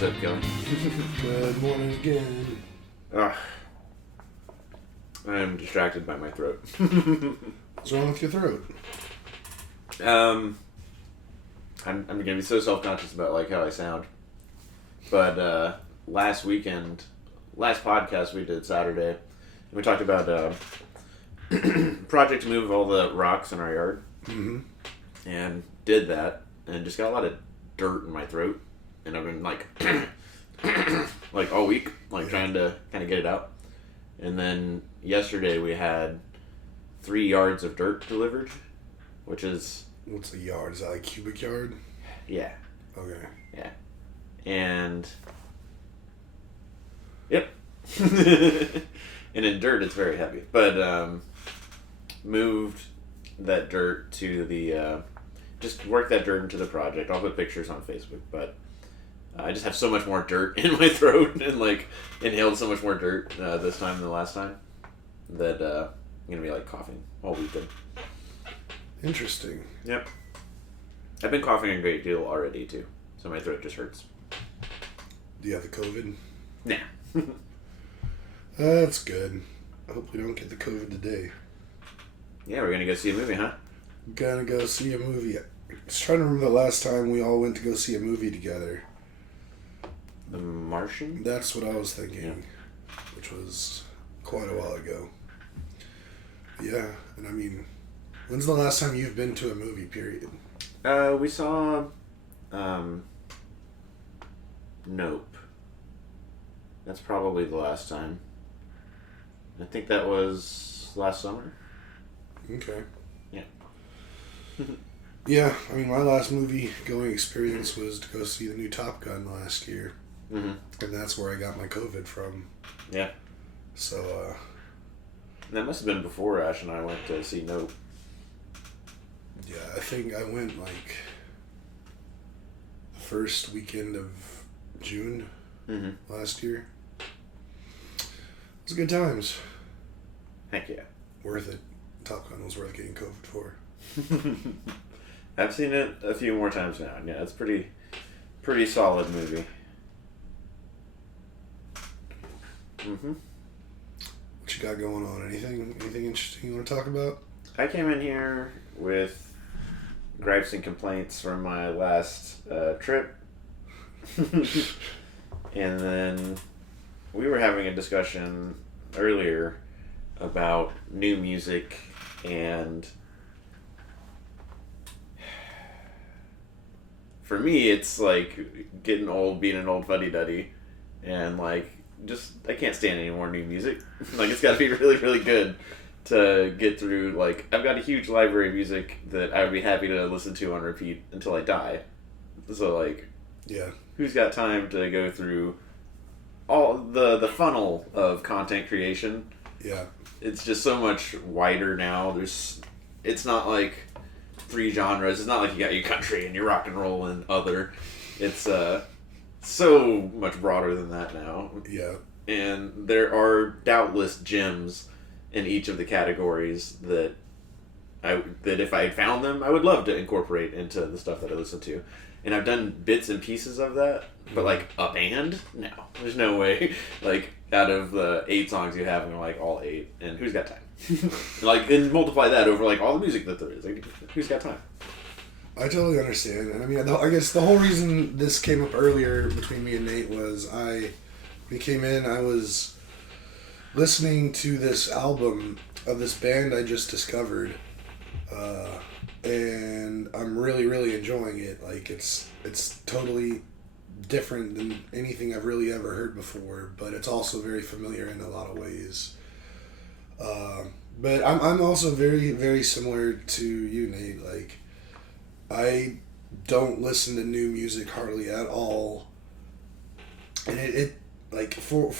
What's up, Kelly? Good morning again. I'm distracted by my throat. What's wrong with your throat? I'm gonna be so self-conscious about like how I sound. But last podcast we did Saturday, we talked about project to move all the rocks in our yard, and did that, and just got a lot of dirt in my throat, and I've been like like all week, trying to kind of get it out. And then yesterday we had 3 yards of dirt delivered, which is... What's a yard? Is that like cubic yard? Yeah. Okay. Yeah. And... Yep. And in dirt it's very heavy. But moved that dirt to the... just work that dirt into the project. I'll put pictures on Facebook, but... I just have so much more dirt in my throat and inhaled so much more dirt this time than the last time that I'm going to be coughing all weekend. Interesting. Yep. I've been coughing a great deal already too, so my throat just hurts. Do you have the COVID? Nah. That's good. I hope we don't get the COVID today. Yeah, we're going to go see a movie, huh? Gonna go see a movie. I was trying to remember the last time we all went to go see a movie together. The Martian? That's what I was thinking, which was quite a while ago. Yeah, and I mean, when's the last time you've been to a movie, period? We saw Nope. That's probably the last time. I think that was last summer. Okay. Yeah. Yeah, I mean, my last movie going experience was to go see the new Top Gun last year. Mm-hmm. And that's where I got my COVID from. Yeah. So, That must have been before Ash and I went to see Nope. yeah, I think I went the first weekend of June last year. It was good times. Heck yeah. Worth it. Top Gun was worth getting COVID for. I've seen it a few more times now. Yeah, it's pretty solid movie. What you got going on? Anything interesting you want to talk about? I came in here with gripes and complaints from my last trip. And then we were having a discussion earlier about new music, and for me it's getting old, being an old fuddy-duddy, and I can't stand any more new music. It's got to be really, really good to get through. I've got a huge library of music that I would be happy to listen to on repeat until I die. So, yeah, who's got time to go through all the funnel of content creation? Yeah. It's just so much wider now. It's not like 3 genres. It's not like you got your country and your rock and roll and other. It's, so much broader than that now. Yeah. And there are doubtless gems in each of the categories that if I had found them, I would love to incorporate into the stuff that I listen to. And I've done bits and pieces of that, but a band? No. There's no way. Out of the 8 songs you have, and all 8, and who's got time? And multiply that over all the music that there is. Who's got time? I totally understand. And I mean, I guess the whole reason this came up earlier between me and Nate was we came in, I was listening to this album of this band I just discovered, and I'm really, really enjoying it. It's totally different than anything I've really ever heard before, but it's also very familiar in a lot of ways. But I'm also very, very similar to you, Nate. I don't listen to new music hardly at all. And it for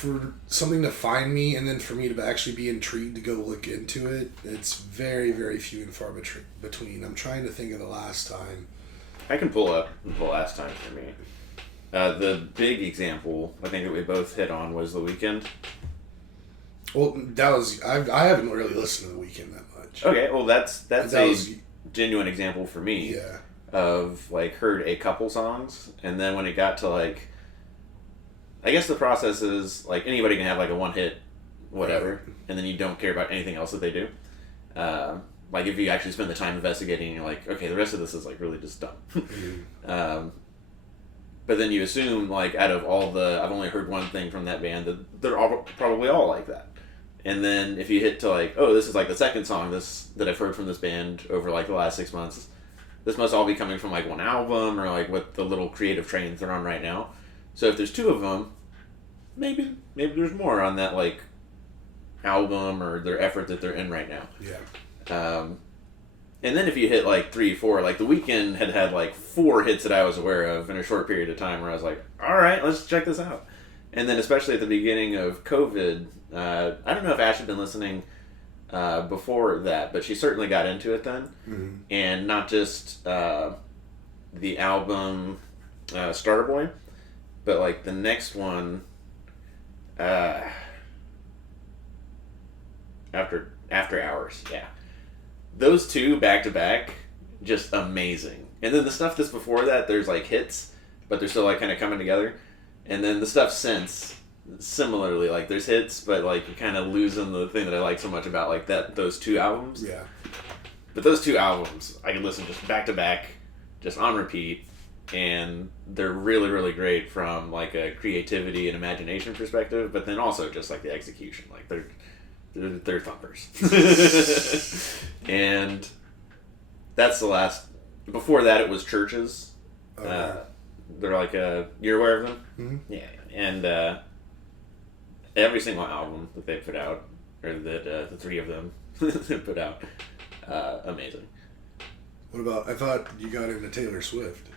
something to find me and then for me to actually be intrigued to go look into it, it's very, very few and far between. I'm trying to think of the last time. I can pull up the last time for me. The big example I think that we both hit on was The Weeknd. Well, that was I haven't really listened to The Weeknd that much. Okay, well that's a genuine example for me. Yeah. Of heard a couple songs, and then when it got to I guess the process is like anybody can have like a one hit, whatever, Right. and then you don't care about anything else that they do. Like if you actually spend the time investigating, you're like, okay, the rest of this is like really just dumb. But then you assume like out of all the, I've only heard one thing from that band that they're all probably all like that. And then if you hit to like, oh, this is like the second song that I've heard from this band over like the last 6 months. This must all be coming from like one album or like what the little creative trains they're on right now. So if there's two of them, maybe there's more on that like album or their effort that they're in right now. Yeah. And then if you hit like 3, 4, like The Weeknd had like 4 hits that I was aware of in a short period of time where I was like, all right, let's check this out. And then especially at the beginning of COVID, I don't know if Ash had been listening before that, but she certainly got into it then. Mm-hmm. And not just the album Starter Boy, but like the next one after Hours, yeah. Those two back to back, just amazing. And then the stuff that's before that, there's like hits, but they're still like kind of coming together. And then the stuff since, similarly, like there's hits, but like you're kind of losing the thing that I like so much about like those 2 albums. Yeah. But those 2 albums, I can listen just back to back, just on repeat, and they're really, really great from like a creativity and imagination perspective, but then also just like the execution, like they're thumpers. And that's the last. Before that, it was Churches. Okay. They're like you're aware of them? Mm-hmm. Yeah, and every single album that they put out, or that the 3 of them put out, amazing. What about? I thought you got into Taylor Swift.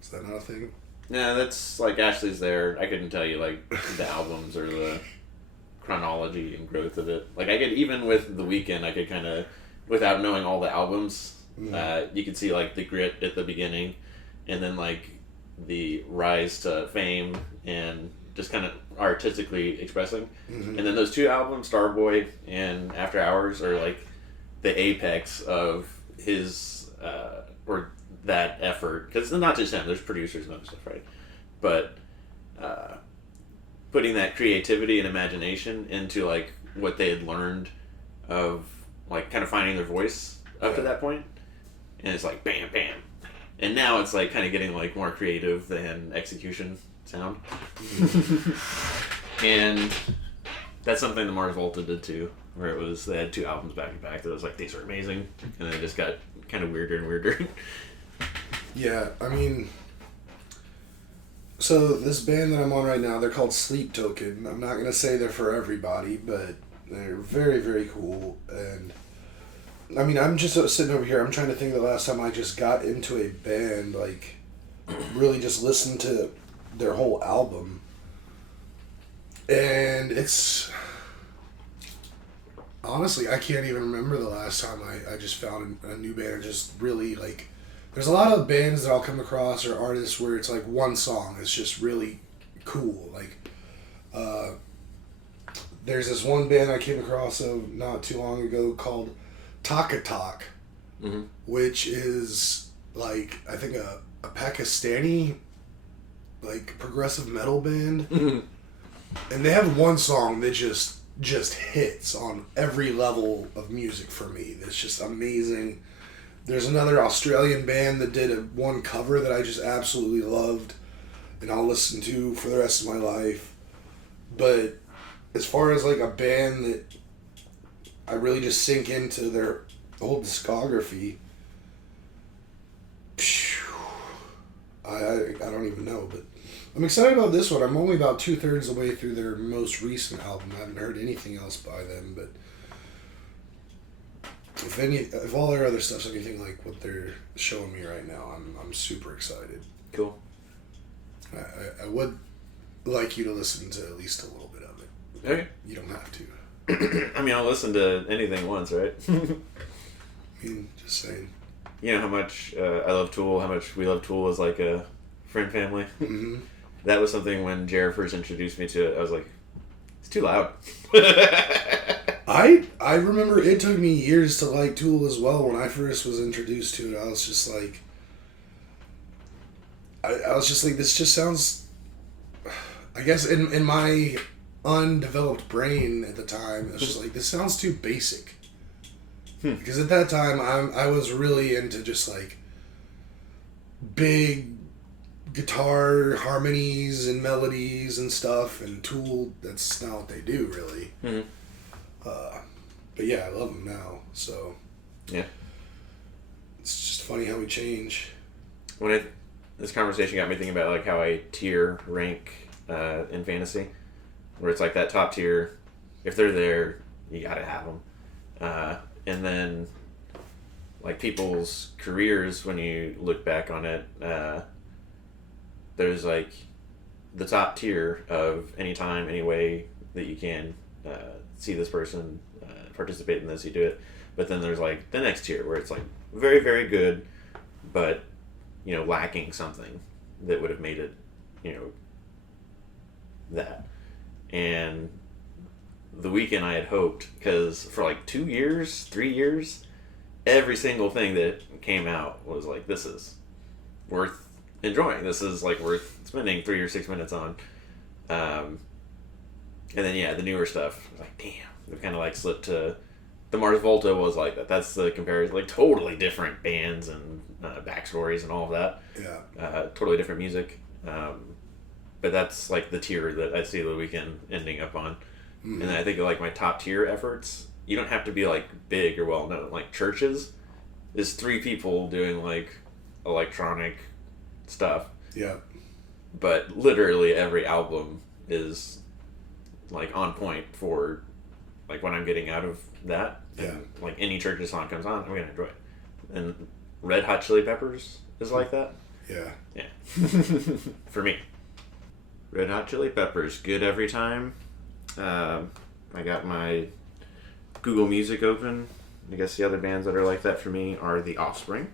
Is that not a thing? Yeah, that's like Ashley's there. I couldn't tell you like the albums or the chronology and growth of it. Like I could, even with The Weeknd, I could kind of, without knowing all the albums, you could see like the grit at the beginning, and then like the rise to fame and just kind of artistically expressing. Mm-hmm. And then those 2 albums, Starboy and After Hours, are like the apex of his or that effort, because it's not just him, there's producers and other stuff, right? But putting that creativity and imagination into like what they had learned of like kind of finding their voice up to that point, and it's like bam bam, and now it's like kind of getting like more creative than execution sound. And that's something the Mars Volta did too, where it was they had 2 albums back to back that was like, these are amazing, and then it just got kind of weirder and weirder. Yeah, I mean, so this band that I'm on right now, they're called Sleep Token. I'm not gonna say they're for everybody, but they're very, very cool. And I mean, I'm just sitting over here. I'm trying to think of the last time I just got into a band, like really just listened to their whole album. And it's honestly, I can't even remember the last time I just found a new band and just really like. There's a lot of bands that I'll come across or artists where it's like one song is just really cool. Like, there's this one band I came across not too long ago called Taka Tak, Mm-hmm. which is like, I think a Pakistani like progressive metal band. Mm-hmm. And they have one song that just hits on every level of music for me. That's just amazing. There's another Australian band that did one cover that I just absolutely loved, and I'll listen to for the rest of my life. But as far as like a band that I really just sink into their whole discography, I don't even know, but I'm excited about this one. I'm only about 2/3 of the way through their most recent album. I haven't heard anything else by them, but if all their other stuff's anything like what they're showing me right now, I'm super excited. Cool. I would like you to listen to at least a little bit of it. Okay. You don't have to. I mean, I'll listen to anything once, right? I mean, just saying. You know how much I love Tool, how much we love Tool as like a friend family. Mm-hmm. That was something when Jared first introduced me to it, I was like, it's too loud. I remember it took me years to like Tool as well. When I first was introduced to it, I was just like, I was just like, this just sounds, I guess in my undeveloped brain at the time, it was just like, this sounds too basic. Because at that time, I was really into just like big guitar harmonies and melodies and stuff, and Tool, that's not what they do really. Mm-hmm. But yeah, I love them now, so yeah, it's just funny how we change. This conversation got me thinking about like how I tier rank in fantasy, where it's like that top tier, if they're there, you gotta have them, and then like people's careers, when you look back on it, there's like the top tier of any time, any way that you can see this person participate in this, you do it. But then there's like the next tier where it's like very, very good, but you know, lacking something that would have made it, you know, that. And The Weeknd, I had hoped, because for like 2 years, 3 years, every single thing that came out was like, this is worth enjoying. This is like worth spending 3 or 6 minutes on. And then yeah, the newer stuff, I was like, damn, they've kind of like slipped to. The Mars Volta was like that. That's the comparison. Like totally different bands and backstories and all of that. Yeah. Totally different music. But that's like the tier that I see The Weeknd ending up on. Mm-hmm. And I think like my top tier efforts, you don't have to be like big or well known. Like Churches is 3 people doing like electronic stuff. Yeah. But literally every album is like on point for like what I'm getting out of that. Yeah. And, like any Churches song comes on, I'm gonna enjoy it. And Red Hot Chili Peppers is like that. Yeah. Yeah. For me. Red Hot Chili Peppers, good every time. I got my Google Music open. I guess the other bands that are like that for me are The Offspring.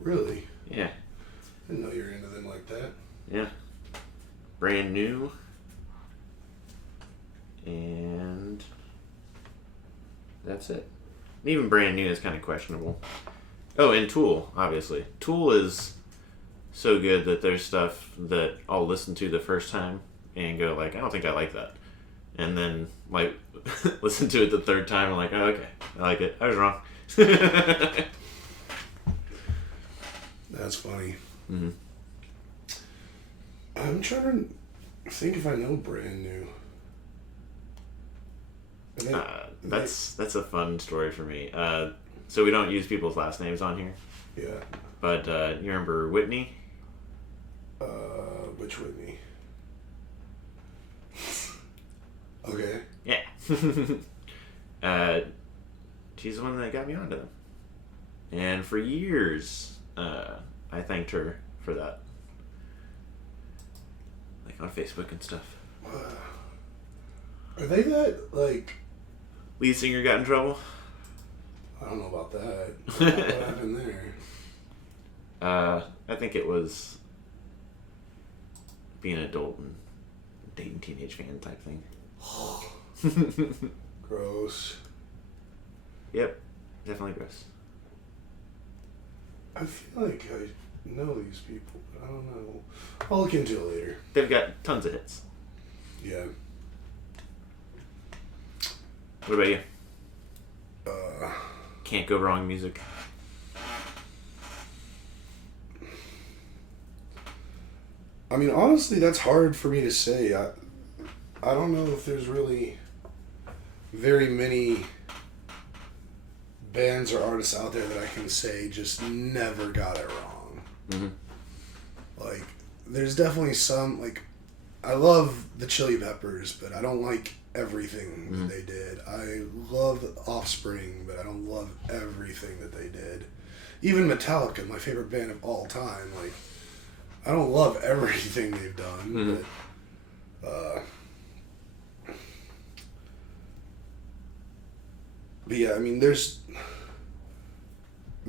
Really? Yeah. I didn't know you were into them like that. Yeah. Brand New. And that's it. Even Brand New is kind of questionable. Oh, and Tool, obviously. Tool is so good that there's stuff that I'll listen to the first time and go like, I don't think I like that. And then like listen to it the third time and like, oh, okay, I like it. I was wrong. That's funny. Mm-hmm. I'm trying to think if I know Brand New. That's a fun story for me. So we don't use people's last names on here. Yeah. But you remember Whitney? Which Whitney? Okay. Yeah. She's the one that got me onto them. And for years, I thanked her for that. Like on Facebook and stuff. Are they that, like... Lead singer got in trouble? I don't know about that. What happened there? I think it was being an adult and dating teenage fan type thing. Gross. Yep, definitely gross. I feel like I know these people, but I don't know. I'll look into it later. They've got tons of hits. Yeah. What about you? Uh, Can't go wrong music. I mean, honestly, that's hard for me to say. I don't know if there's really very many bands or artists out there that I can say just never got it wrong. Mm-hmm. Like, there's definitely some, like, I love the Chili Peppers, but I don't like everything that they did. I love Offspring, but I don't love everything that they did. Even Metallica, my favorite band of all time, like, I don't love everything they've done, but yeah, I mean, there's,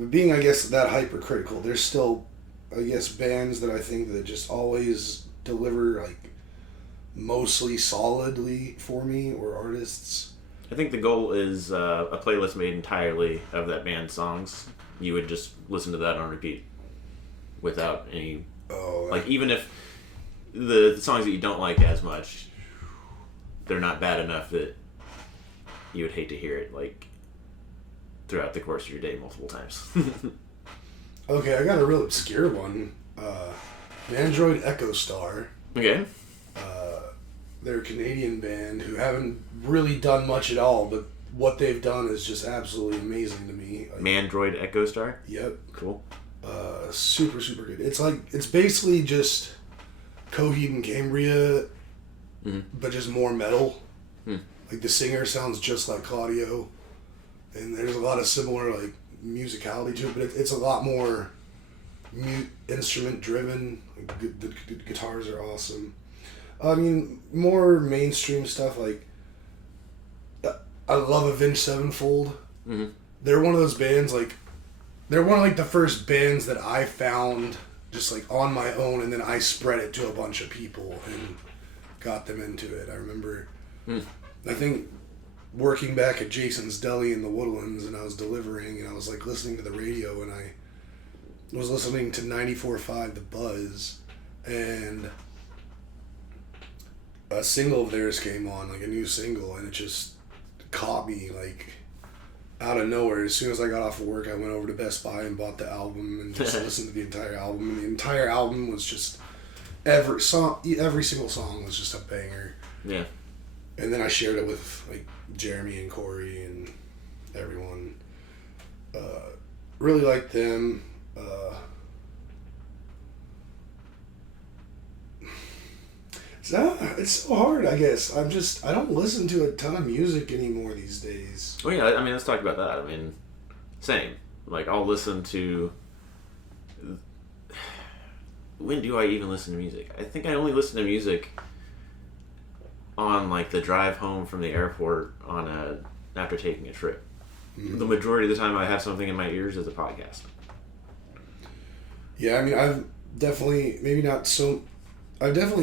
being, I guess, that hypercritical, there's still, I guess, bands that I think that just always deliver, like, mostly solidly for me, or artists. I think the goal is a playlist made entirely of that band's songs. You would just listen to that on repeat without any... Oh, like, even if the songs that you don't like as much, they're not bad enough that you would hate to hear it like throughout the course of your day multiple times. Okay, I got a real obscure one. Mandroid Echo Star. Okay. They're a Canadian band who haven't really done much at all, but what they've done is just absolutely amazing to me. Like, Mandroid Echo Star? Yep. Cool. Super, super good. It's basically just Coheed and Cambria, but just more metal. Like the singer sounds just like Claudio, and there's a lot of similar like musicality to it, but it's a lot more instrument driven. Like, the guitars are awesome. I mean, more mainstream stuff like I love Avenged Sevenfold. They're one of those bands like they're one of like the first bands that I found just like on my own, and then I spread it to a bunch of people and got them into it. I remember, I think working back at Jason's Deli in the Woodlands, and I was delivering, and I was like listening to the radio, and I was listening to 94.5 The Buzz, and a single of theirs came on, like a new single, and it just caught me like out of nowhere. As soon as I got off of work, I went over to Best Buy and bought the album and just listened to the entire album. And the entire album was just every single song was just a banger. Yeah. And then I shared it with like Jeremy and Corey and everyone. Really liked them. It's so hard, I guess. I don't listen to a ton of music anymore these days. Well, yeah, I mean, let's talk about that. I mean, same. Like, I'll listen to... When do I even listen to music? I think I only listen to music on, like, the drive home from the airport after taking a trip. The majority of the time I have something in my ears is a podcast. Yeah, I mean, I've definitely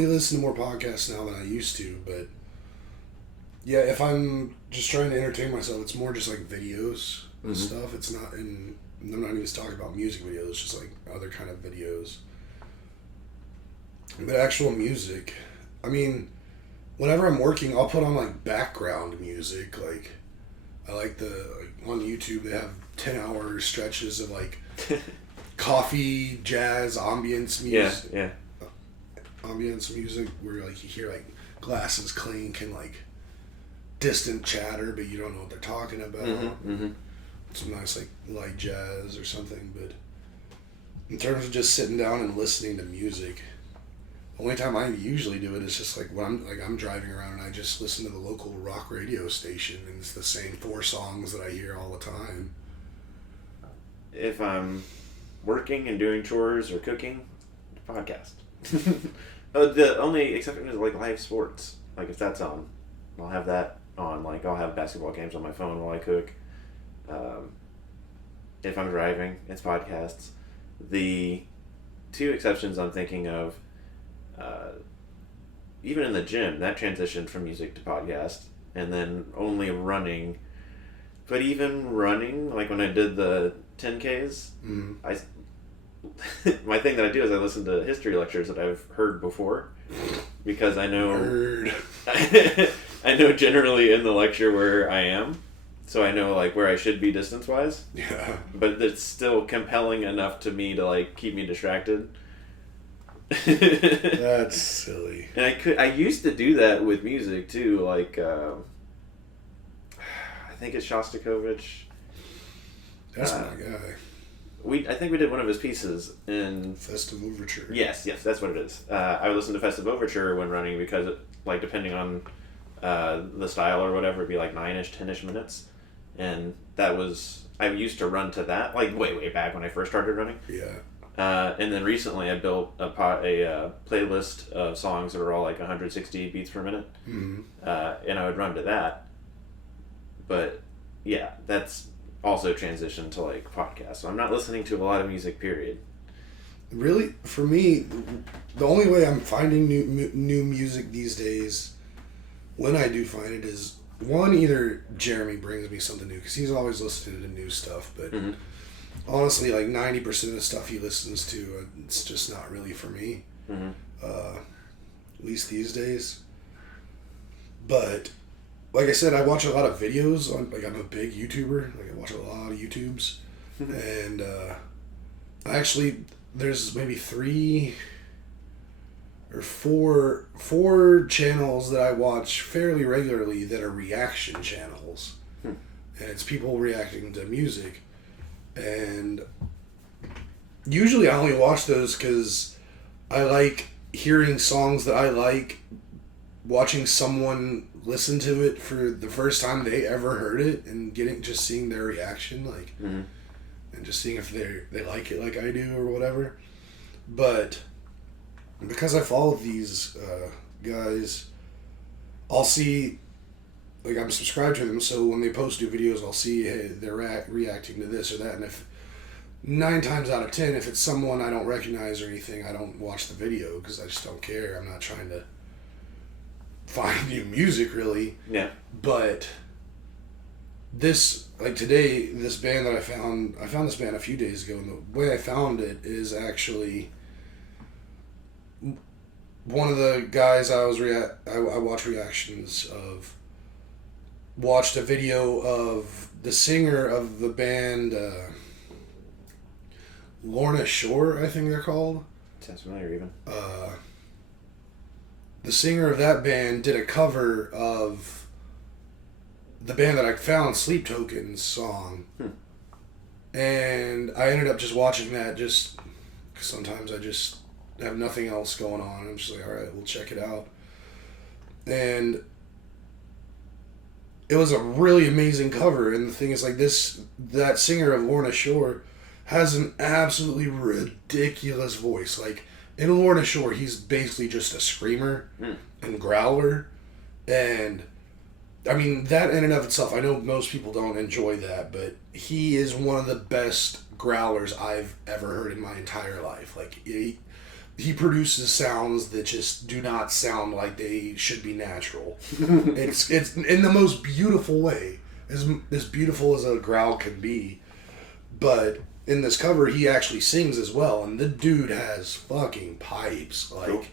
listened to more podcasts now than I used to, but yeah, if I'm just trying to entertain myself, it's more just like videos and stuff. It's not, and I'm not even talking about music videos, it's just like other kind of videos. But actual music, I mean, whenever I'm working, I'll put on like background music. Like, I like on YouTube, they have 10-hour stretches of like coffee, jazz, ambience music. Yeah. Ambience music where like you hear like glasses clink and like distant chatter, but you don't know what they're talking about. Some nice like light jazz or something. But in terms of just sitting down and listening to music, the only time I usually do it is just like when I'm driving around and I just listen to the local rock radio station, and it's the same 4 songs that I hear all the time. If I'm working and doing chores or cooking, podcast. The only exception is like live sports. Like if that's on, I'll have that on. Like I'll have basketball games on my phone while I cook. If I'm driving, it's podcasts. The 2 exceptions I'm thinking of, even in the gym, that transitioned from music to podcast, and then only running. But even running, like when I did the 10Ks, my thing that I do is I listen to history lectures that I've heard before, because I know I know generally in the lecture where I am, so I know like where I should be distance wise. Yeah. But it's still compelling enough to me to like keep me distracted. That's silly. And I used to do that with music too, like I think it's Shostakovich. That's my guy. I think we did one of his pieces in Festive Overture. Yes, that's what it is. I would listen to Festive Overture when running because, like, depending on the style or whatever, it'd be like 9-ish, 10-ish minutes, and that was I used to run to that like way back when I first started running. Yeah. And then recently I built a playlist of songs that are all like 160 beats per minute, and I would run to that. But yeah, that's also transitioned to like podcasts. So I'm not listening to a lot of music, period. Really, for me, the only way I'm finding new music these days, when I do find it, is one, either Jeremy brings me something new because he's always listening to new stuff, but honestly, like 90% of the stuff he listens to, it's just not really for me. at least these days. But like I said, I watch a lot of videos on. Like I'm a big YouTuber. Like I watch a lot of YouTubes, and I actually there's maybe 3 or 4 channels that I watch fairly regularly that are reaction channels, and it's people reacting to music, and usually I only watch those because I like hearing songs that I like, watching someone listen to it for the first time they ever heard it, and seeing their reaction, like, and just seeing if they like it like I do or whatever. But because I follow these guys, I'll see, like, I'm subscribed to them, so when they post new videos, I'll see, hey, they're reacting to this or that, and if 9 times out of 10, if it's someone I don't recognize or anything, I don't watch the video because I just don't care. I'm not trying to find new music, really. Yeah. But this, like today, this band that I found this band a few days ago, and the way I found it is actually one of the guys I watch reactions of watched a video of the singer of the band Lorna Shore, I think they're called. Sounds familiar even. The singer of that band did a cover of the band that I found, Sleep Token's song. And I ended up just watching that just because sometimes I just have nothing else going on. I'm just like, alright, we'll check it out. And it was a really amazing cover. And the thing is, like, that singer of Lorna Shore has an absolutely ridiculous voice. Like, in Lorna Shore, he's basically just a screamer and growler. And, I mean, that in and of itself, I know most people don't enjoy that, but he is one of the best growlers I've ever heard in my entire life. Like, he produces sounds that just do not sound like they should be natural. It's in the most beautiful way. As beautiful as a growl can be. But in this cover, he actually sings as well, and the dude has fucking pipes, like, cool.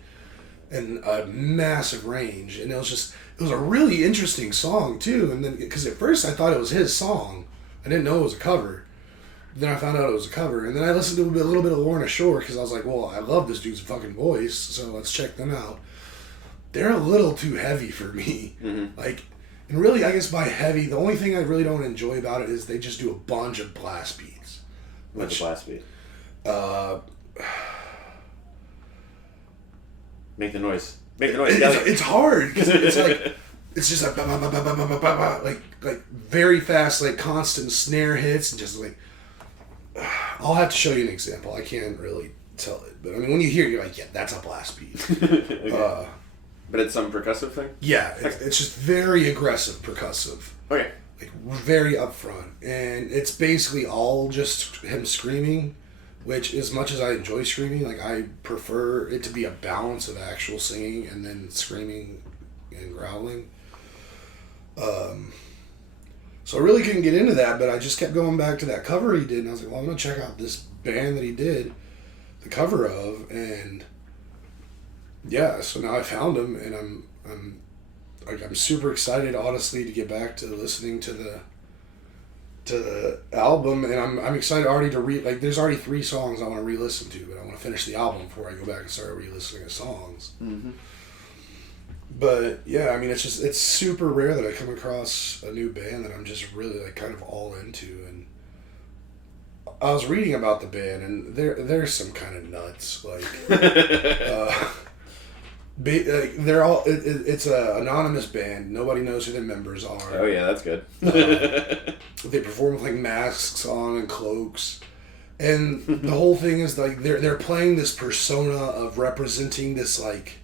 And a massive range, and it was a really interesting song, too, and then, because at first I thought it was his song, I didn't know it was a cover, then I found out it was a cover, and then I listened to a little bit of Lorna Shore, because I was like, well, I love this dude's fucking voice, so let's check them out. They're a little too heavy for me, like, and really, I guess by heavy, the only thing I really don't enjoy about it is they just do a bunch of blast beats. What's the blast beat? Make the noise. Make the noise. It's hard because it's like it's just like very fast, like constant snare hits, and just like I'll have to show you an example. I can't really tell it, but I mean when you hear it, you're like, yeah, that's a blast beat. Okay. But it's some percussive thing. Yeah, it's just very aggressive percussive. Okay. Like very upfront, and it's basically all just him screaming, which as much as I enjoy screaming, like I prefer it to be a balance of actual singing and then screaming and growling. So I really couldn't get into that, but I just kept going back to that cover he did, and I was like, well, I'm gonna check out this band that he did the cover of, and yeah, so now I found him, and I'm super excited, honestly, to get back to listening to the album, and I'm excited already to there's already 3 songs I want to re-listen to, but I want to finish the album before I go back and start re-listening to songs. But yeah, I mean, it's super rare that I come across a new band that I'm just really like kind of all into, and I was reading about the band, and they're some kind of nuts, like. They're all. It's a anonymous band. Nobody knows who their members are. Oh yeah, that's good. They perform with like masks on and cloaks, and the whole thing is like they're playing this persona of representing this like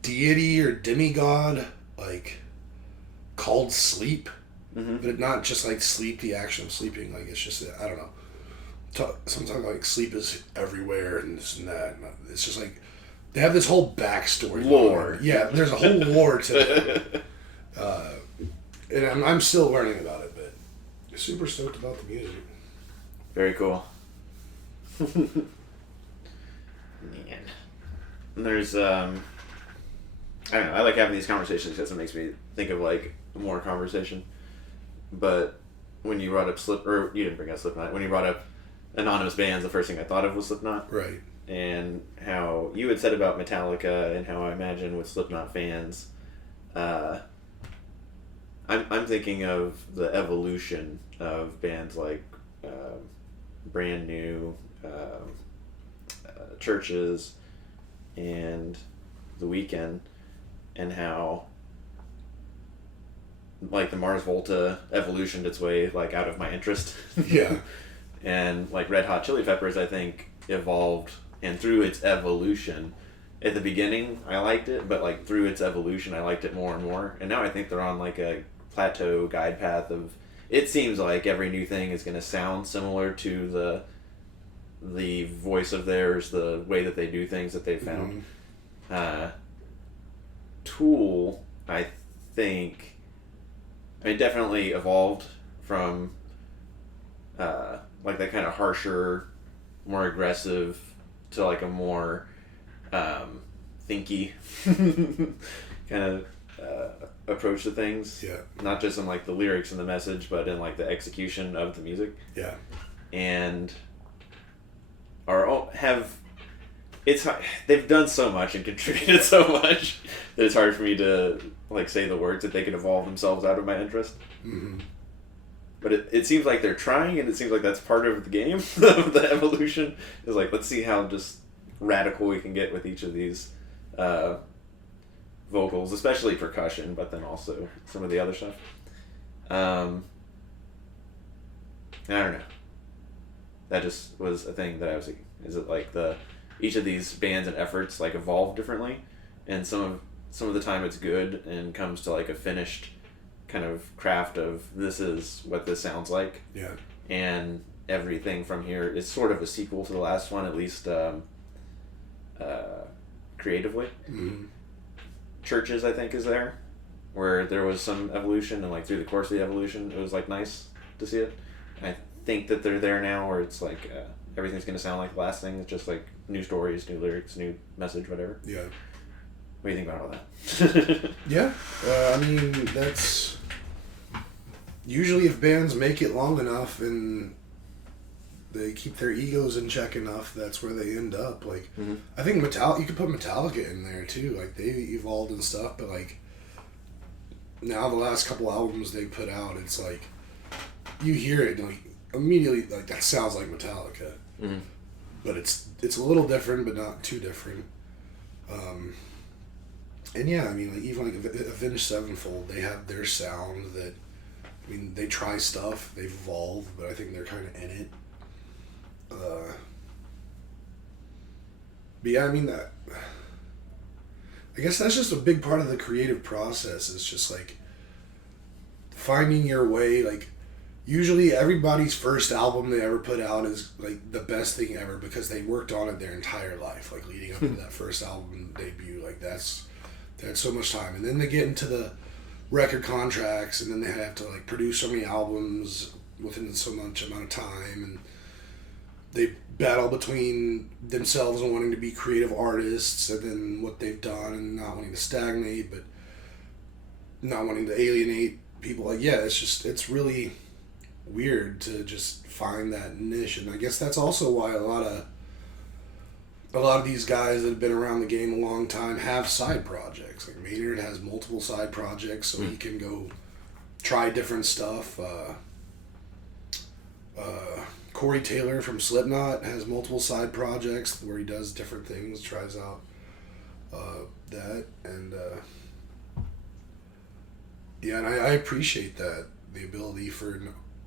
deity or demigod, like called sleep, but not just like sleep, the action of sleeping. Like it's just I don't know. Sometimes like sleep is everywhere and this and that. And it's just like. They have this whole backstory. Lore. Yeah, there's a whole lore to it. And I'm still learning about it, but super stoked about the music. Very cool. Man. there's I don't know. I like having these conversations because it makes me think of like more conversation. But when you brought up or you didn't bring up Slipknot. When you brought up anonymous bands, the first thing I thought of was Slipknot. Right. And how you had said about Metallica and how I imagine with Slipknot fans, I'm thinking of the evolution of bands like Brand New, Churches, and The Weeknd, and how like the Mars Volta evolutioned its way like out of my interest. Yeah. And like Red Hot Chili Peppers, I think evolved, and through its evolution, at the beginning I liked it, but like through its evolution I liked it more and more, and now I think they're on like a plateau guide path of, it seems like every new thing is going to sound similar to the voice of theirs, the way that they do things that they've found. Tool, I think, I mean, definitely evolved from like that kind of harsher, more aggressive to like a more thinky kind of approach to things. Yeah. Not just in like the lyrics and the message, but in like the execution of the music. Yeah. And they've done so much and contributed so much that it's hard for me to like say the words that they could evolve themselves out of my interest. Mm-hmm. But it seems like they're trying, and it seems like that's part of the game of the evolution. Is like, let's see how just radical we can get with each of these vocals, especially percussion, but then also some of the other stuff. I don't know. That just was a thing that I was thinking. Is it like each of these bands and efforts like evolve differently, and some of the time it's good and comes to like a finished kind of craft of, this is what this sounds like. Yeah. And everything from here is sort of a sequel to the last one, at least creatively. Mm-hmm. Churches, I think, is there, where there was some evolution, and like through the course of the evolution, it was like nice to see it. And I think that they're there now, where it's like everything's gonna sound like the last thing. It's just like new stories, new lyrics, new message, whatever. Yeah. What do you think about all that? Yeah. I mean, that's usually if bands make it long enough and they keep their egos in check enough, that's where they end up. Like, mm-hmm. I think you could put Metallica in there too. Like, they evolved and stuff, but like now the last couple albums they put out, it's like you hear it and like immediately like that sounds like Metallica. Mm-hmm. But it's a little different, but not too different. And yeah, I mean, like even like Avenged Sevenfold, they have their sound that, I mean, they try stuff, they've evolved, but I think they're kind of in it. But yeah, I mean, I guess that's just a big part of the creative process. It's just like finding your way. Like, usually everybody's first album they ever put out is like the best thing ever because they worked on it their entire life, like leading up to that first album debut. Like they had so much time, and then they get into the record contracts, and then they have to like produce so many albums within so much amount of time, and they battle between themselves and wanting to be creative artists, and then what they've done, and not wanting to stagnate, but not wanting to alienate people. Like, yeah, it's really weird to just find that niche, and I guess that's also why a lot of these guys that have been around the game a long time have side projects. Like Maynard has multiple side projects, so he can go try different stuff. Corey Taylor from Slipknot has multiple side projects where he does different things, tries out that, and yeah, and I appreciate that, the ability for,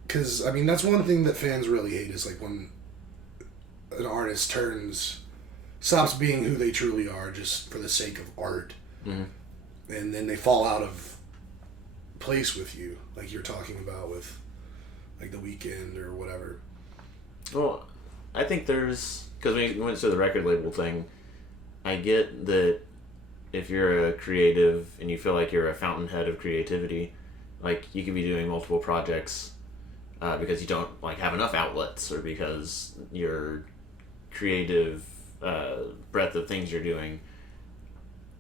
because I mean that's one thing that fans really hate is like when an artist stops being who they truly are just for the sake of art, and then they fall out of place with you, like you're talking about with like The Weeknd or whatever. Well, I think because when you went to the record label thing, I get that if you're a creative and you feel like you're a fountainhead of creativity, like you could be doing multiple projects because you don't like have enough outlets, or because your creative breadth of things you're doing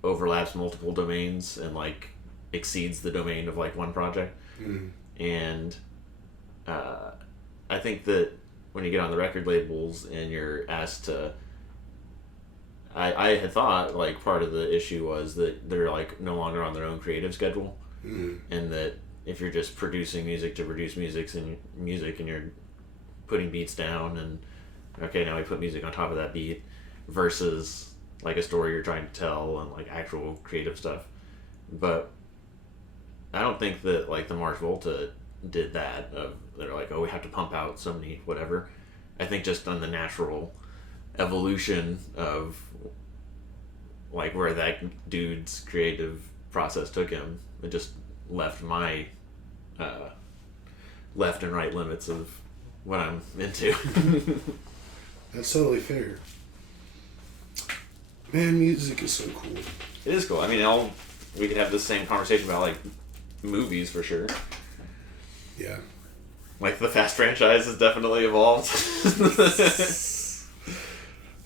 overlaps multiple domains and like exceeds the domain of like one project. Mm. And I think that when you get on the record labels and you're asked to, I had thought like part of the issue was that they're like no longer on their own creative schedule, and that if you're just producing music to produce music and you're putting beats down and okay, now we put music on top of that beat versus like a story you're trying to tell and like actual creative stuff. But I don't think that like the Mars Volta did that. They're like, oh, we have to pump out so many whatever. I think just on the natural evolution of like where that dude's creative process took him, it just left my left and right limits of what I'm into. That's totally fair. Man, music is so cool. It is cool. I mean, we could have the same conversation about like movies for sure. Yeah. Like the Fast franchise has definitely evolved.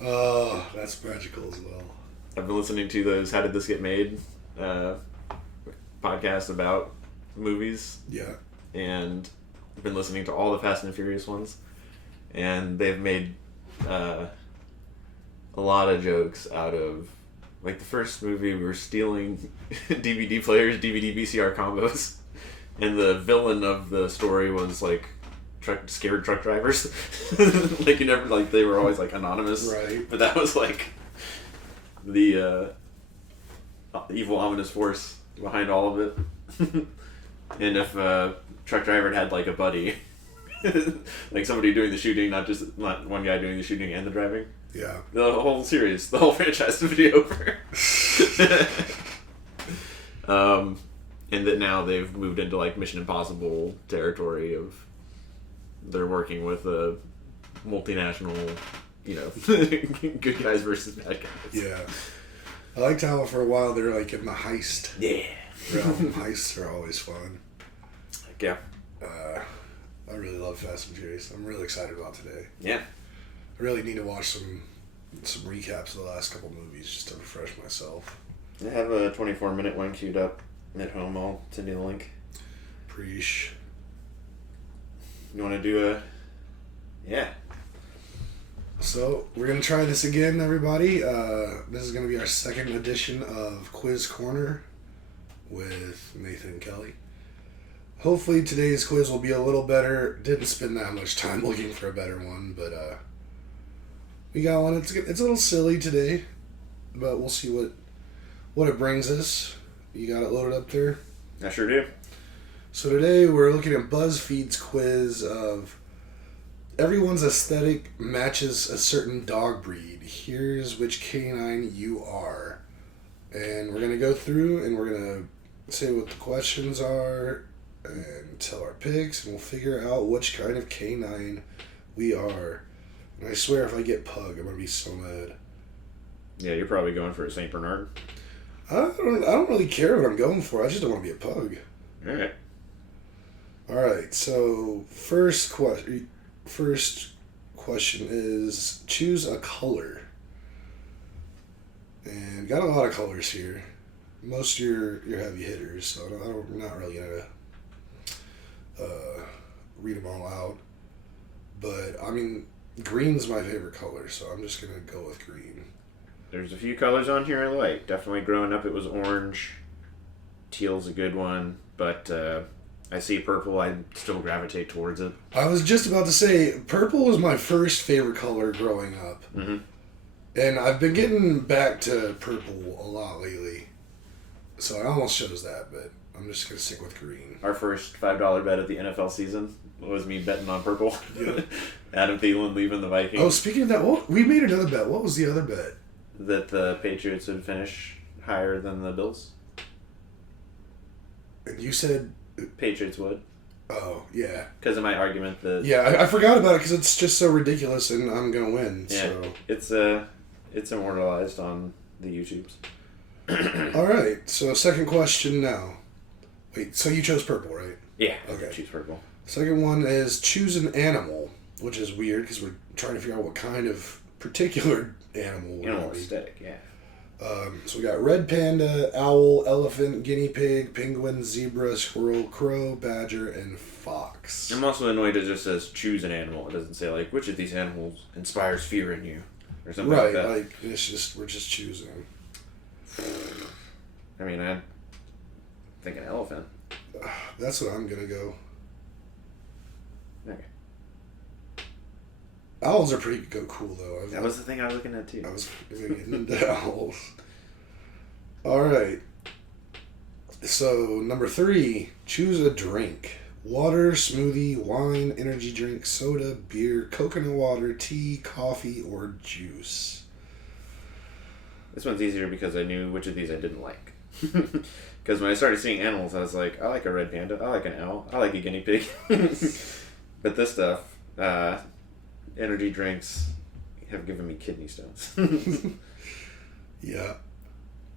Oh, that's magical as well. I've been listening to those How Did This Get Made podcasts about movies. Yeah. And I've been listening to all the Fast and Furious ones. And they've made a lot of jokes out of, like the first movie we were stealing DVD players, DVD VCR combos. And the villain of the story was like scared truck drivers. Like you never like they were always like anonymous. Right. But that was like the evil ominous force behind all of it. And if truck driver had like a buddy, like somebody doing the shooting, not one guy doing the shooting and the driving. Yeah. The whole series, the whole franchise would be over. And that now they've moved into like Mission Impossible territory of they're working with a multinational, good guys versus bad guys. Yeah. I liked how for a while they're like in the heist. Yeah. Realm. Heists are always fun. Yeah. I really love Fast and Furious. I'm really excited about today. Yeah. I really need to watch some recaps of the last couple movies just to refresh myself. I have a 24-minute one queued up at home. I'll send you the link. Preach. You want to do a... Yeah. So, we're going to try this again, everybody. This is going to be our second edition of Quiz Corner with Nathan and Kelly. Hopefully today's quiz will be a little better. Didn't spend that much time looking for a better one, but we got one. It's a little silly today, but we'll see what it brings us. You got it loaded up there? I sure do. So today we're looking at BuzzFeed's quiz of everyone's aesthetic matches a certain dog breed. Here's which canine you are. And we're going to go through and we're going to say what the questions are and tell our picks, and we'll figure out which kind of canine we are. And I swear if I get pug, I'm going to be so mad. Yeah, you're probably going for a St. Bernard. I don't really care what I'm going for. I just don't want to be a pug. Alright. Alright, so first question is choose a color. And got a lot of colors here. Most of your heavy hitters, so I'm not really going to read them all out. But, I mean, green's my favorite color, so I'm just going to go with green. There's a few colors on here I like. Definitely growing up it was orange. Teal's a good one, but I see purple, I still gravitate towards it. I was just about to say, purple was my first favorite color growing up. Mm-hmm. And I've been getting back to purple a lot lately. So I almost chose that, but I'm just going to stick with green. Our first $5 bet of the NFL season was me betting on purple. Yep. Adam Thielen leaving the Vikings. Oh, speaking of that, we made another bet. What was the other bet? That the Patriots would finish higher than the Bills. And you said... Patriots would. Oh, yeah. Because of my argument that... Yeah, I forgot about it because it's just so ridiculous and I'm going to win. Yeah, so. It's immortalized on the YouTubes. All right, so second question now. Wait, so you chose purple, right? Yeah, okay. Choose purple. Second one is choose an animal, which is weird because we're trying to figure out what kind of particular animal we're Animal aesthetic, yeah. So we got red panda, owl, elephant, guinea pig, penguin, zebra, squirrel, crow, badger, and fox. I'm also annoyed it just says choose an animal. It doesn't say, like, which of these animals inspires fear in you, or something Right, like that. like it's just we're just choosing. I mean, I think an elephant. That's what I'm gonna go. Okay. Owls are pretty cool though. That was the thing I was looking at too. I was gonna get into owls. All right. So number 3, choose a drink: water, smoothie, wine, energy drink, soda, beer, coconut water, tea, coffee, or juice. This one's easier because I knew which of these I didn't like. Because when I started seeing animals, I was like, I like a red panda, I like an owl, I like a guinea pig. But this stuff, energy drinks, have given me kidney stones. Yeah.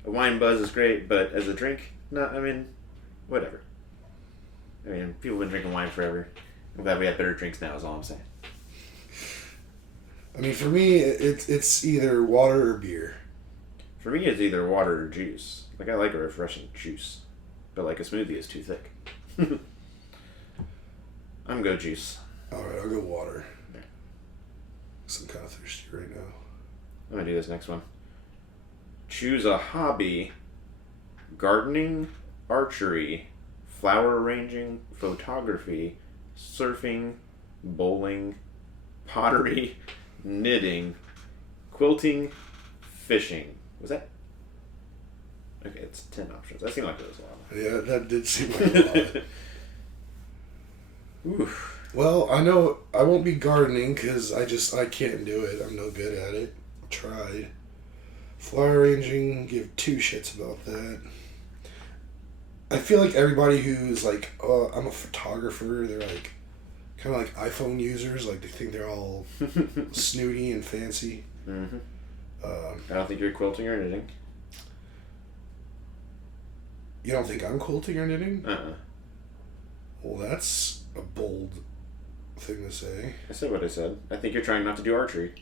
A wine buzz is great, but as a drink, no, I mean, whatever. I mean, people have been drinking wine forever. I'm glad we have better drinks now, is all I'm saying. I mean, for me, it's either water or beer. For me, it's either water or juice. Like, I like a refreshing juice. But, like, a smoothie is too thick. I'm go juice. All right, I'll go water. Yeah. 'Cause I'm kind of thirsty right now. I'm going to do this next one. Choose a hobby: gardening, archery, flower arranging, photography, surfing, bowling, pottery, knitting, quilting, fishing. Was that? Okay, it's 10 options. That seemed like it was a lot. Yeah, that did seem like a lot. Oof. Well, I know I won't be gardening because I can't do it. I'm no good at it. Tried. Flower arranging, give 2 shits about that. I feel like everybody who's like, oh, I'm a photographer, they're like, kind of like iPhone users. Like, they think they're all snooty and fancy. Mm-hmm. I don't think you're quilting or knitting. You don't think I'm quilting or knitting? Uh-uh. Well, that's a bold thing to say. I said what I said. I think you're trying not to do archery.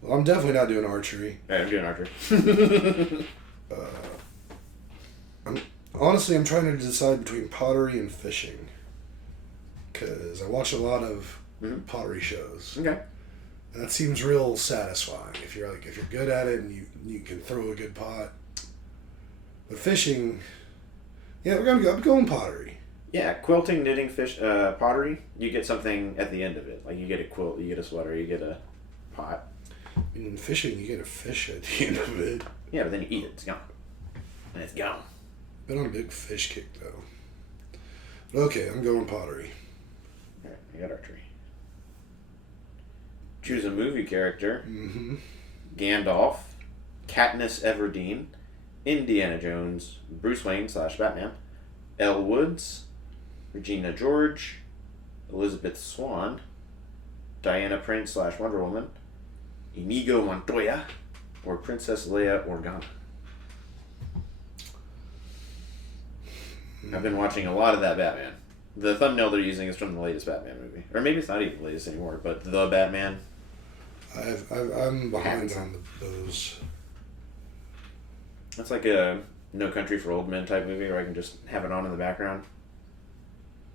Well, I'm definitely not doing archery. Yeah, I'm doing archery. Honestly, I'm trying to decide between pottery and fishing. Because I watch a lot of pottery shows. Okay. And that seems real satisfying. If you're good at it and you can throw a good pot. But fishing, yeah, I'm going pottery. Yeah, quilting, knitting, pottery, you get something at the end of it. Like, you get a quilt, you get a sweater, you get a pot. I mean, in fishing, you get a fish at the end of it. Yeah, but then you eat it, it's gone. And it's gone. Been on a big fish kick, though. But okay, I'm going pottery. Alright, I got archery. Choose a movie character. Mm-hmm. Gandalf, Katniss Everdeen, Indiana Jones, Bruce Wayne / Batman, Elle Woods, Regina George, Elizabeth Swann, Diana Prince / Wonder Woman, Inigo Montoya, or Princess Leia Organa. I've been watching a lot of that Batman. The thumbnail they're using is from the latest Batman movie. Or maybe it's not even the latest anymore, but the Batman. I'm behind on those. It's like a No Country for Old Men type movie where I can just have it on in the background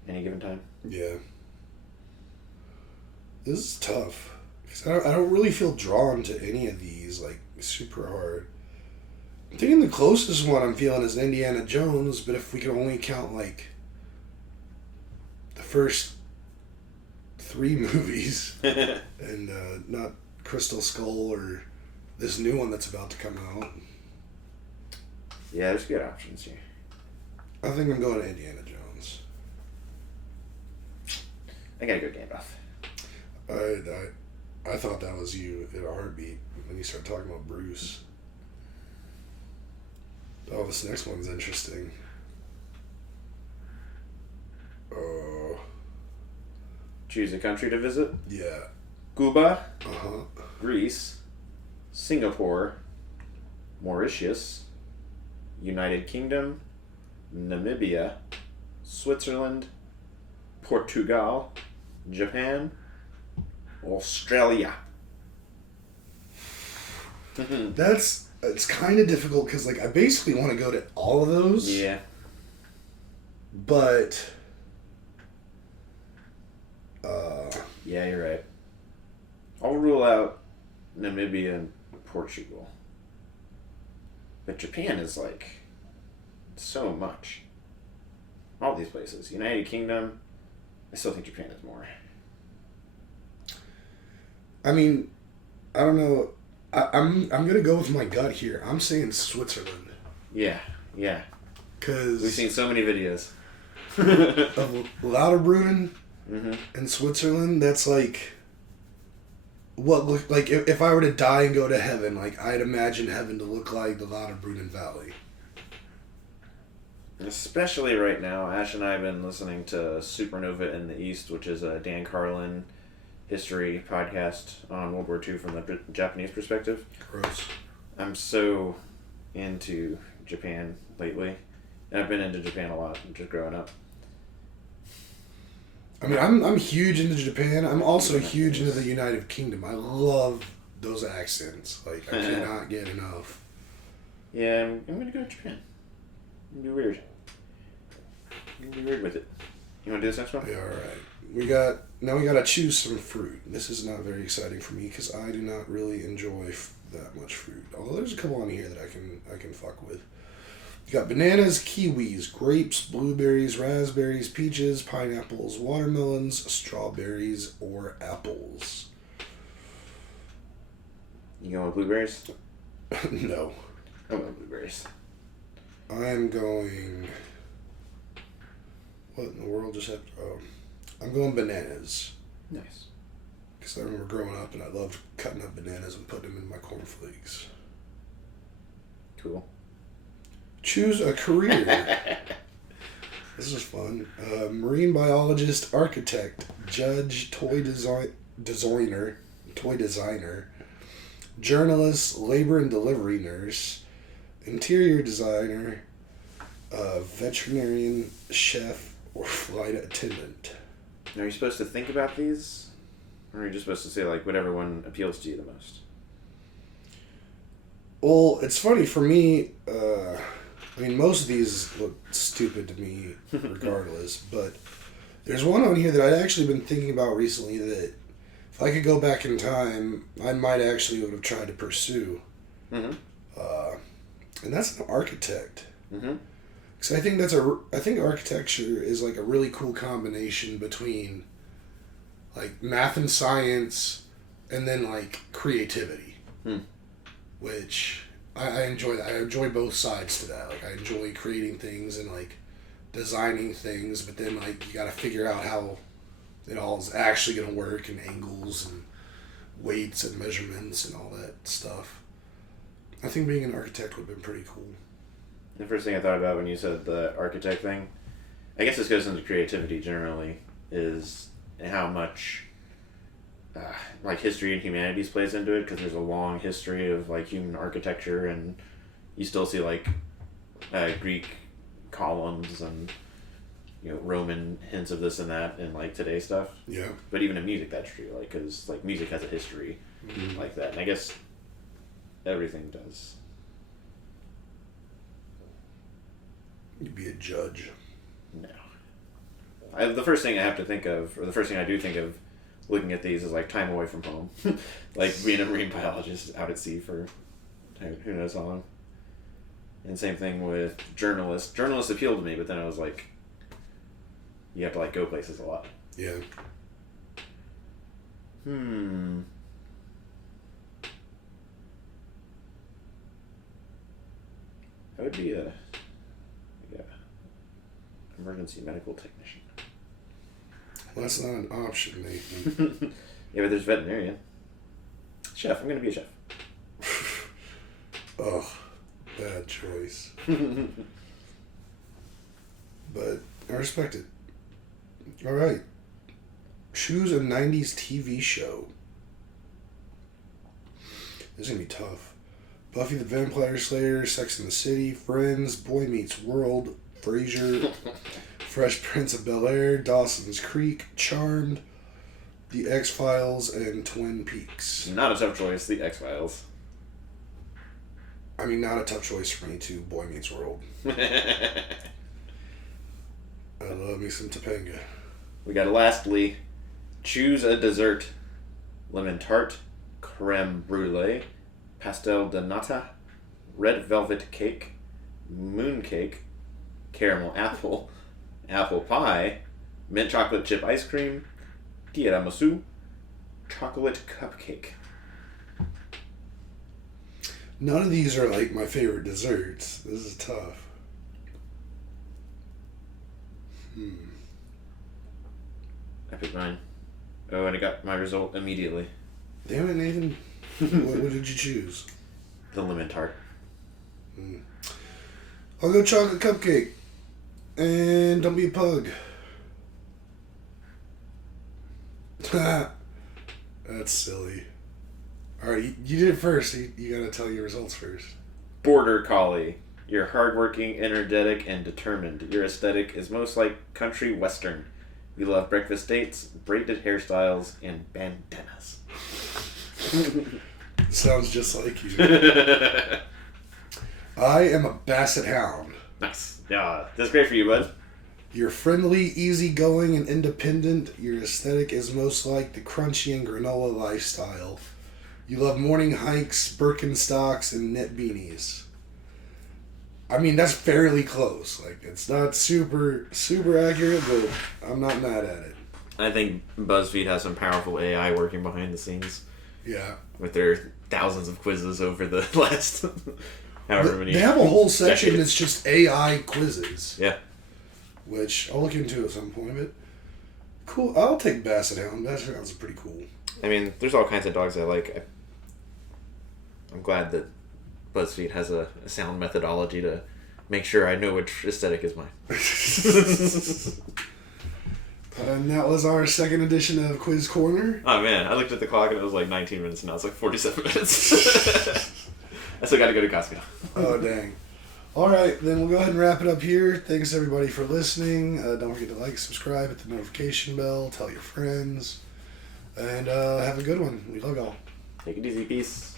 any given time. Yeah. This is tough. Because I don't really feel drawn to any of these, like, super hard. I'm thinking the closest one I'm feeling is Indiana Jones, but if we can only count, like, the first 3 movies and not Crystal Skull or this new one that's about to come out. Yeah, there's good options here. I think I'm going to Indiana Jones. I gotta go Gandalf. I thought that was you in a heartbeat when you start talking about Bruce. Oh, this next one's interesting. Choose a country to visit. Yeah. Cuba, Uh-huh. Greece, Singapore, Mauritius, United Kingdom, Namibia, Switzerland, Portugal, Japan, Australia. That's it's kind of difficult because like I basically want to go to all of those. Yeah. But. Yeah, you're right. I'll rule out Namibia and Portugal. But Japan is like so much. All these places. United Kingdom, I still think Japan is more. I mean, I don't know. I'm gonna go with my gut here. I'm saying Switzerland. Yeah, yeah. Cause we've seen so many videos of Lauterbrunnen mm-hmm. in Switzerland. That's like what look like if I were to die and go to heaven. Like I'd imagine heaven to look like the Lauterbrunnen Valley. Especially right now, Ash and I have been listening to Supernova in the East, which is a Dan Carlin history podcast on World War II from the Japanese perspective. Gross. I'm so into Japan lately, and I've been into Japan a lot just growing up. I mean, I'm huge into Japan. I'm also huge into the United Kingdom. I love those accents. Like I cannot get enough. Yeah, I'm gonna go to Japan. I'm gonna be weird. I'm gonna be weird with it. You wanna do this next one? Yeah, all right. Now we gotta choose some fruit. This is not very exciting for me because I do not really enjoy that much fruit. Although there's a couple on here that I can fuck with. You got bananas, kiwis, grapes, blueberries, raspberries, peaches, pineapples, watermelons, strawberries, or apples. You going with blueberries? No. I'm going with blueberries. I am going. What in the world just happened? Oh. I'm going bananas. Nice. Because I remember growing up and I loved cutting up bananas and putting them in my cornflakes. Cool. Choose a career. This is fun. Marine biologist, architect, judge, toy designer, journalist, labor and delivery nurse, interior designer, veterinarian, chef, or flight attendant. Are you supposed to think about these? Or are you just supposed to say, like, whatever one appeals to you the most? Well, it's funny for me. I mean, most of these look stupid to me, regardless. But there's one on here that I'd actually been thinking about recently that if I could go back in time, I might actually would have tried to pursue. Mm-hmm. And that's an architect. Mm-hmm. Because I think architecture is like a really cool combination between like math and science and then like creativity. Which I enjoy that. I enjoy both sides to that. Like I enjoy creating things and like designing things, but then like you gotta figure out how it all is actually gonna work and angles and weights and measurements and all that stuff. I think being an architect would have been pretty cool. The first thing I thought about when you said the architect thing, I guess this goes into creativity generally, is how much like history and humanities plays into it, because there's a long history of like human architecture, and you still see like Greek columns and Roman hints of this and that in like today's stuff. Yeah. But even in music, that's true. Like, because like music has a history like that, and I guess everything does. You'd be a judge. No. The first thing I have to think of, or the first thing I do think of looking at these is like time away from home. Like being a marine biologist out at sea for who knows how long. And same thing with journalists. Journalists appealed to me, but then I was like, you have to like go places a lot. Yeah. I would be a emergency medical technician. Well, that's not an option, Nathan. Yeah, but there's veterinarian. Chef. I'm going to be a chef. Ugh. Bad choice. But I respect it. Alright. Choose a 90s TV show. This is going to be tough. Buffy the Vampire Slayer, Sex and the City, Friends, Boy Meets World, Frasier, Fresh Prince of Bel-Air, Dawson's Creek, Charmed, The X-Files, and Twin Peaks. Not a tough choice, The X-Files. I mean, not a tough choice for me too. Boy Meets World. I love me some Topanga. We got lastly, choose a dessert: lemon tart, creme brulee, pastel de nata, red velvet cake, moon cake, caramel apple, apple pie, mint chocolate chip ice cream, tiramisu, chocolate cupcake. None of these are like my favorite desserts. This is tough. I picked mine. Oh, and I got my result immediately. Damn it, Nathan. What did you choose? The lemon tart. I'll go chocolate cupcake. And don't be a pug. That's silly. Alright, you did it first. You gotta tell your results first. Border Collie. You're hardworking, energetic, and determined. Your aesthetic is most like country western. You love breakfast dates, braided hairstyles, and bandanas. Sounds just like you. I am a Basset Hound. Nice. Yeah, that's great for you, bud. You're friendly, easygoing, and independent. Your aesthetic is most like the crunchy and granola lifestyle. You love morning hikes, Birkenstocks, and knit beanies. I mean, that's fairly close. Like, it's not super accurate, but I'm not mad at it. I think BuzzFeed has some powerful AI working behind the scenes Yeah. with their thousands of quizzes over the last however many. They have a whole section decades. that's just AI quizzes. Yeah. Which I'll look into at some point, but cool. I'll take Basset Hound. Basset Hound's pretty cool. I mean, there's all kinds of dogs I like. I'm glad that BuzzFeed has a sound methodology to make sure I know which aesthetic is mine. And that was our second edition of Quiz Corner. Oh man, I looked at the clock and it was like 19 minutes, now it's like 47 minutes. I still gotta go to Costco. Oh, dang. All right, then we'll go ahead and wrap it up here. Thanks, everybody, for listening. Don't forget to like, subscribe, hit the notification bell, tell your friends, and have a good one. We love y'all. Take it easy, peace.